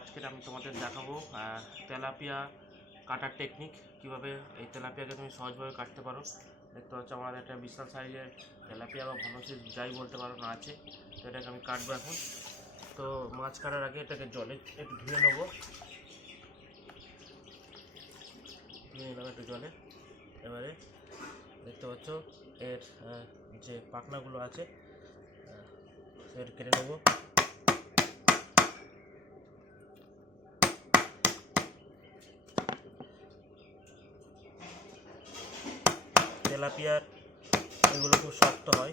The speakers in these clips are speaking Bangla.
আজকে আমি তোমাদের দেখাবো তেলাপিয়া কাটার টেকনিক কীভাবে এই তেলাপিয়াকে তুমি সহজভাবে কাটতে পারো। দেখতে পাচ্ছ আমার একটা বিশাল সাইজের তেলাপিয়া বা ভনসিস যাই বলতে পারো না আছে, তো এটাকে আমি কাটবো এখন। তো মাছ কাটার আগে এটাকে জলে একটু ধুয়ে নেব। ধুয়ে নিলাম একটু জলে। এবারে দেখতে পাচ্ছ এর যে পাখনাগুলো আছে সেটা কেটে নেব। তেলাপিয়ার এগুলো খুব শক্ত হয়।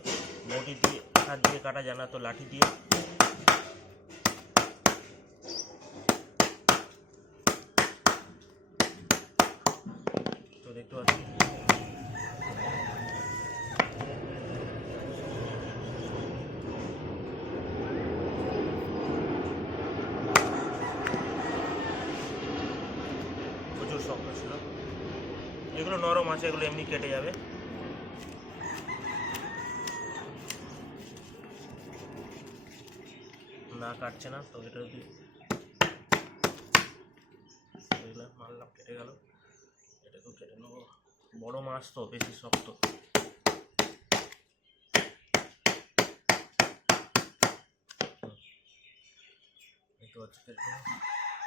বটি দিয়ে, হাত দিয়ে কাটা যায় না, তো লাঠি দিয়ে। তো দেখতে পাচ্ছি। প্রচুর শক্ত ছিল। এগুলো নরম আছে, এগুলো এমনি কেটে যাবে। না কাটছে না, তো এটা যদি মারলাম, কেটে গেল। এটাকেও কেটে নেব। বড় মাছ তো, বেশি শক্ত।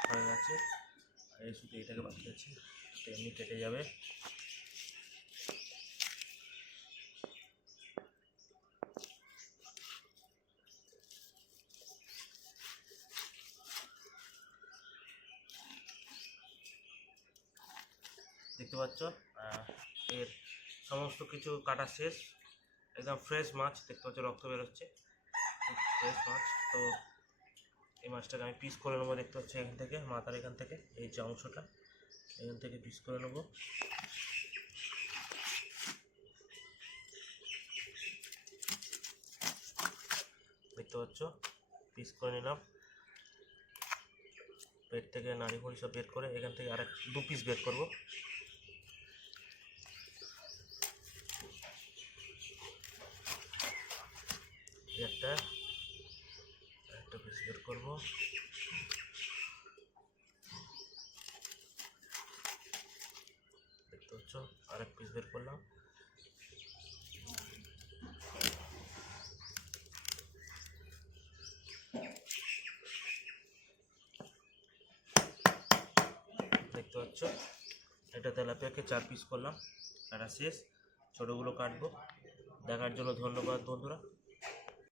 হয়ে গেছে। আর এই শুধু এটাকে বাকি আছে এমনি কেটে যাবে। দেখতে পাচ্ছ। এর সমস্ত কিছু কাটা শেষ। একদম ফ্রেশ মাছ, দেখতে পাচ্ছ রক্ত বেরোচ্ছে। ফ্রেশ মাছ। তো এই মাছটাকে আমি পিস করে নেব দেখতে পাচ্ছি এখান থেকে, মাথার এখান থেকে, এই যে অংশটা। এখান থেকে পিস করে নেব। দেখতে পাচ্ছ পিস করে নিলাম। পেট থেকে নাড়ি ভুড়ি সব বের করে এখান থেকে আরেক দু পিস বের করব এই একটা একটা পিস বের করব দেখতে পাচ্ছ? আরেক পিস বের করলাম। দেখতে পাচ্ছ? এটা তেলাপিয়াকে চার পিস করলাম। কাটা শেষ। ছোটোগুলো কাটবো। দেখার জন্য ধন্যবাদ, বন্ধুরা।